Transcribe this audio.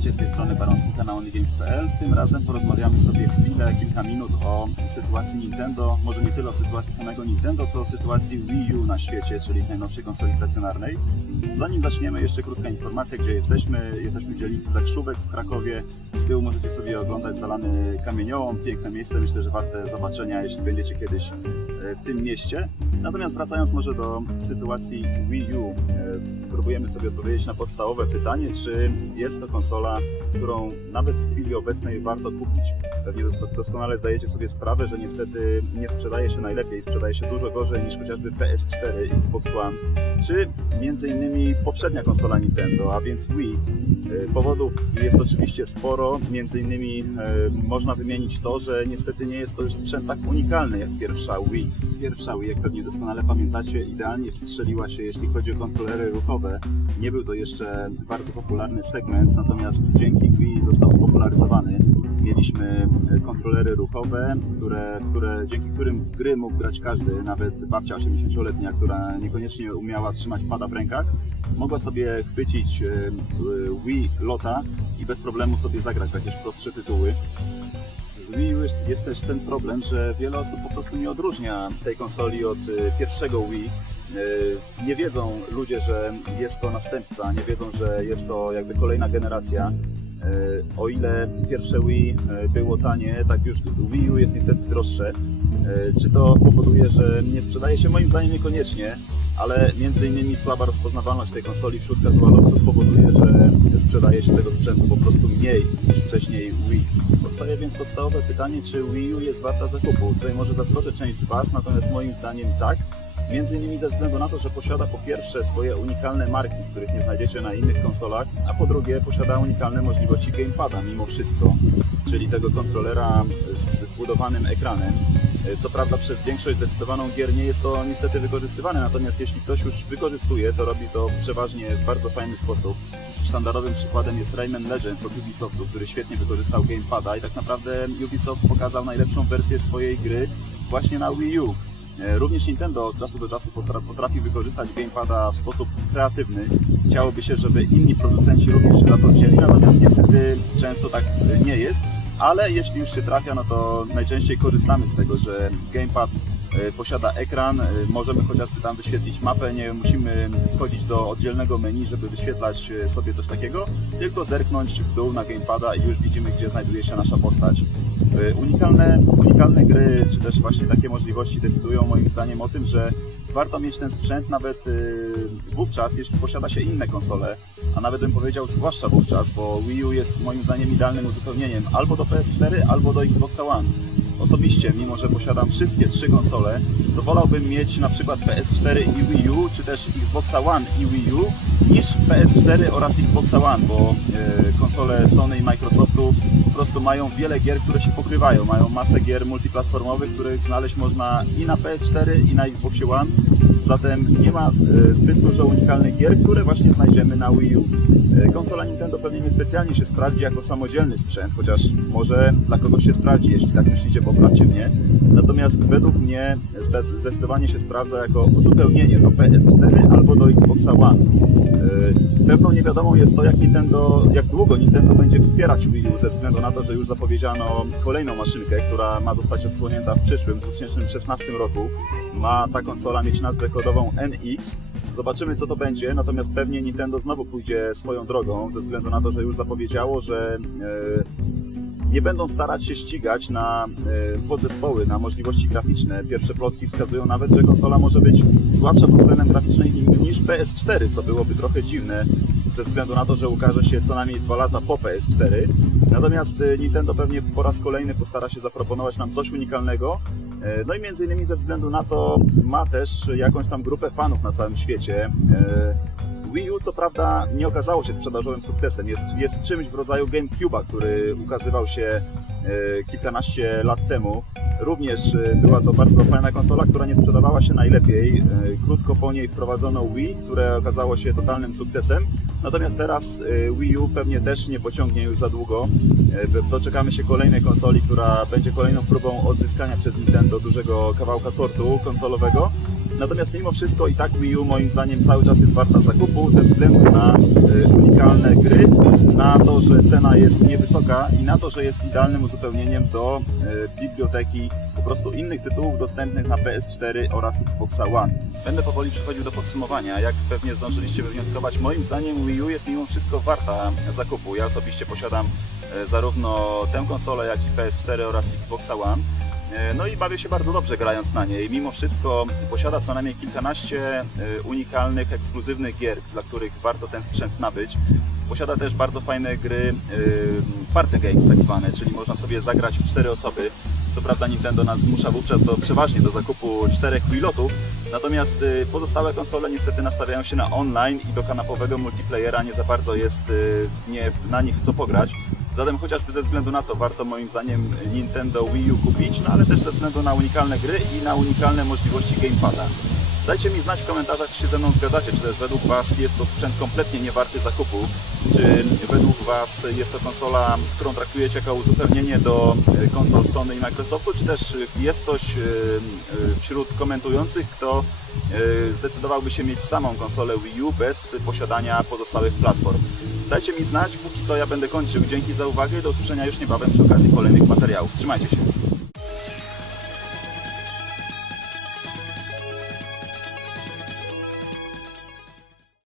Witajcie z tej strony Baronski, kanał OnlyGames.pl. Tym razem porozmawiamy sobie chwilę, kilka minut o sytuacji Nintendo. Może nie tyle o sytuacji samego Nintendo, co o sytuacji Wii U na świecie, czyli najnowszej konsoli stacjonarnej. Zanim zaczniemy, jeszcze krótka informacja, gdzie jesteśmy. Jesteśmy w dzielnicy Zakrzówek w Krakowie. Z tyłu możecie sobie oglądać zalany kamieniołom. Piękne miejsce, myślę, że warte zobaczenia, jeśli będziecie kiedyś e, w tym mieście. Natomiast wracając może do sytuacji Wii U, e, spróbujemy sobie odpowiedzieć na podstawowe pytanie, czy jest to konsola, którą nawet w chwili obecnej warto kupić. Pewnie dos- doskonale zdajecie sobie sprawę, że niestety nie sprzedaje się najlepiej, sprzedaje się dużo gorzej niż chociażby PS4 i Xbox One, czy innymi poprzednia konsola Nintendo, a więc Wii. E, Powodów jest oczywiście sporo, innymi e, można wymienić to, że niestety nie jest to już sprzęt tak unikalny jak pierwsza Wii. Pierwsza Wii, jak pewnie doskonale pamiętacie, idealnie wstrzeliła się jeśli chodzi o kontrolery ruchowe. Nie był to jeszcze bardzo popularny segment, natomiast dzięki Wii został spopularyzowany. Mieliśmy e, kontrolery ruchowe, które, które, dzięki którym w gry mógł grać każdy, nawet babcia 80-letnia, która niekoniecznie umiała trzymać pada w rękach, mogła sobie chwycić e, e, Wii Lota i bez problemu sobie zagrać w jakieś prostsze tytuły. Z Wii jest, też ten problem, że wiele osób po prostu nie odróżnia tej konsoli od pierwszego Wii. E, Nie wiedzą ludzie, że jest to następca, nie wiedzą, że jest to jakby kolejna generacja. E, O ile pierwsze Wii e, było tanie, tak już Wii U jest niestety droższe. Czy to powoduje, że nie sprzedaje się? Moim zdaniem niekoniecznie, ale między innymi słaba rozpoznawalność tej konsoli wśród casualowców powoduje, że sprzedaje się tego sprzętu po prostu mniej niż wcześniej Wii. Powstaje więc podstawowe pytanie, czy Wii U jest warta zakupu. Tutaj może zaskoczę część z Was, natomiast moim zdaniem tak. Między innymi ze względu na to, że posiada po pierwsze swoje unikalne marki, których nie znajdziecie na innych konsolach, a po drugie posiada unikalne możliwości gamepada mimo wszystko, czyli tego kontrolera z wbudowanym ekranem. E, Co prawda przez większość zdecydowaną gier nie jest to niestety wykorzystywane, natomiast jeśli ktoś już wykorzystuje, to robi to przeważnie w bardzo fajny sposób. Sztandarowym przykładem jest Rayman Legends od Ubisoftu, który świetnie wykorzystał gamepada i tak naprawdę Ubisoft pokazał najlepszą wersję swojej gry właśnie na Wii U. E, Również Nintendo od czasu do czasu potrafi wykorzystać gamepada w sposób kreatywny. Chciałoby się, żeby inni producenci również za to wzięli, natomiast niestety często tak e, nie jest. Ale jeśli już się trafia, no to najczęściej korzystamy z tego, że gamepad posiada ekran, e, możemy chociażby tam wyświetlić mapę, nie musimy wchodzić do oddzielnego menu, żeby wyświetlać e, sobie coś takiego, tylko zerknąć w dół na gamepada i już widzimy, gdzie znajduje się nasza postać. Unikalne, unikalne gry, czy też właśnie takie możliwości decydują moim zdaniem o tym, że warto mieć ten sprzęt nawet wówczas, jeśli posiada się inne konsole, a nawet bym powiedział zwłaszcza wówczas, bo Wii U jest moim zdaniem idealnym uzupełnieniem albo do PS4, albo do Xboxa One. Osobiście, mimo że posiadam wszystkie trzy konsole, to wolałbym mieć na przykład PS4 i Wii U, czy też Xboxa One i Wii U, niż PS4 oraz Xboxa One, bo e, konsole Sony i Microsoftu po prostu mają wiele gier, które się pokrywają. Mają masę gier multiplatformowych, których znaleźć można i na PS4, i na Xboxie One. Zatem nie ma e, zbyt dużo unikalnych gier, które właśnie znajdziemy na Wii U. E, Konsola Nintendo pewnie niespecjalnie się sprawdzi jako samodzielny sprzęt, chociaż może dla kogoś się sprawdzi, jeśli tak myślicie, poprawcie mnie. Natomiast według mnie zdec- zdecydowanie się sprawdza jako uzupełnienie do PS4 albo do Xboxa One. E, Pewną niewiadomą jest to, jak Nintendo, jak długo Nintendo będzie wspierać Wii U, ze względu na to, że już zapowiedziano kolejną maszynkę, która ma zostać odsłonięta w przyszłym 2016 roku. Ma ta konsola mieć nazwę kodową NX. Zobaczymy, co to będzie, natomiast pewnie Nintendo znowu pójdzie swoją drogą, ze względu na to, że już zapowiedziało, że e, nie będą starać się ścigać na e, podzespoły, na możliwości graficzne. Pierwsze plotki wskazują nawet, że konsola może być słabsza pod względem graficznym niż PS4, co byłoby trochę dziwne ze względu na to, że ukaże się co najmniej dwa lata po PS4. Natomiast e, Nintendo pewnie po raz kolejny postara się zaproponować nam coś unikalnego. E, No i między innymi ze względu na to ma też jakąś tam grupę fanów na całym świecie. Wii U co prawda nie okazało się sprzedażowym sukcesem. Jest, jest czymś w rodzaju GameCube'a, który ukazywał się e, kilkanaście lat temu. Również e, była to bardzo fajna konsola, która nie sprzedawała się najlepiej. E, Krótko po niej wprowadzono Wii, które okazało się totalnym sukcesem. Natomiast teraz Wii U pewnie też nie pociągnie już za długo. Doczekamy się kolejnej konsoli, która będzie kolejną próbą odzyskania przez Nintendo dużego kawałka tortu konsolowego. Natomiast mimo wszystko i tak Wii U moim zdaniem cały czas jest warta zakupu ze względu na y, unikalne gry, na to, że cena jest niewysoka i na to, że jest idealnym uzupełnieniem do y, biblioteki po prostu innych tytułów dostępnych na PS4 oraz Xboxa One. Będę powoli przechodził do podsumowania. Jak pewnie zdążyliście wywnioskować, moim zdaniem Wii U jest mimo wszystko warta zakupu. Ja osobiście posiadam e, zarówno tę konsolę, jak i PS4 oraz Xboxa One. E, No i bawię się bardzo dobrze grając na niej. Mimo wszystko posiada co najmniej kilkanaście e, unikalnych, ekskluzywnych gier, dla których warto ten sprzęt nabyć. Posiada też bardzo fajne gry e, party games tak zwane, czyli można sobie zagrać w cztery osoby. Co prawda Nintendo nas zmusza wówczas do, przeważnie do zakupu czterech pilotów, natomiast pozostałe konsole niestety nastawiają się na online i do kanapowego multiplayera nie za bardzo jest nie, na nich w co pograć. Zatem chociażby ze względu na to warto moim zdaniem Nintendo Wii U kupić, no ale też ze względu na unikalne gry i na unikalne możliwości gamepada. Dajcie mi znać w komentarzach, czy się ze mną zgadzacie, czy też według Was jest to sprzęt kompletnie niewarty zakupu, czy według Was jest to konsola, którą traktujecie jako uzupełnienie do konsol Sony i Microsoftu, czy też jest ktoś e, e, wśród komentujących, kto e, zdecydowałby się mieć samą konsolę Wii U bez posiadania pozostałych platform. Dajcie mi znać, póki co ja będę kończył. Dzięki za uwagę i do usłyszenia już niebawem przy okazji kolejnych materiałów. Trzymajcie się.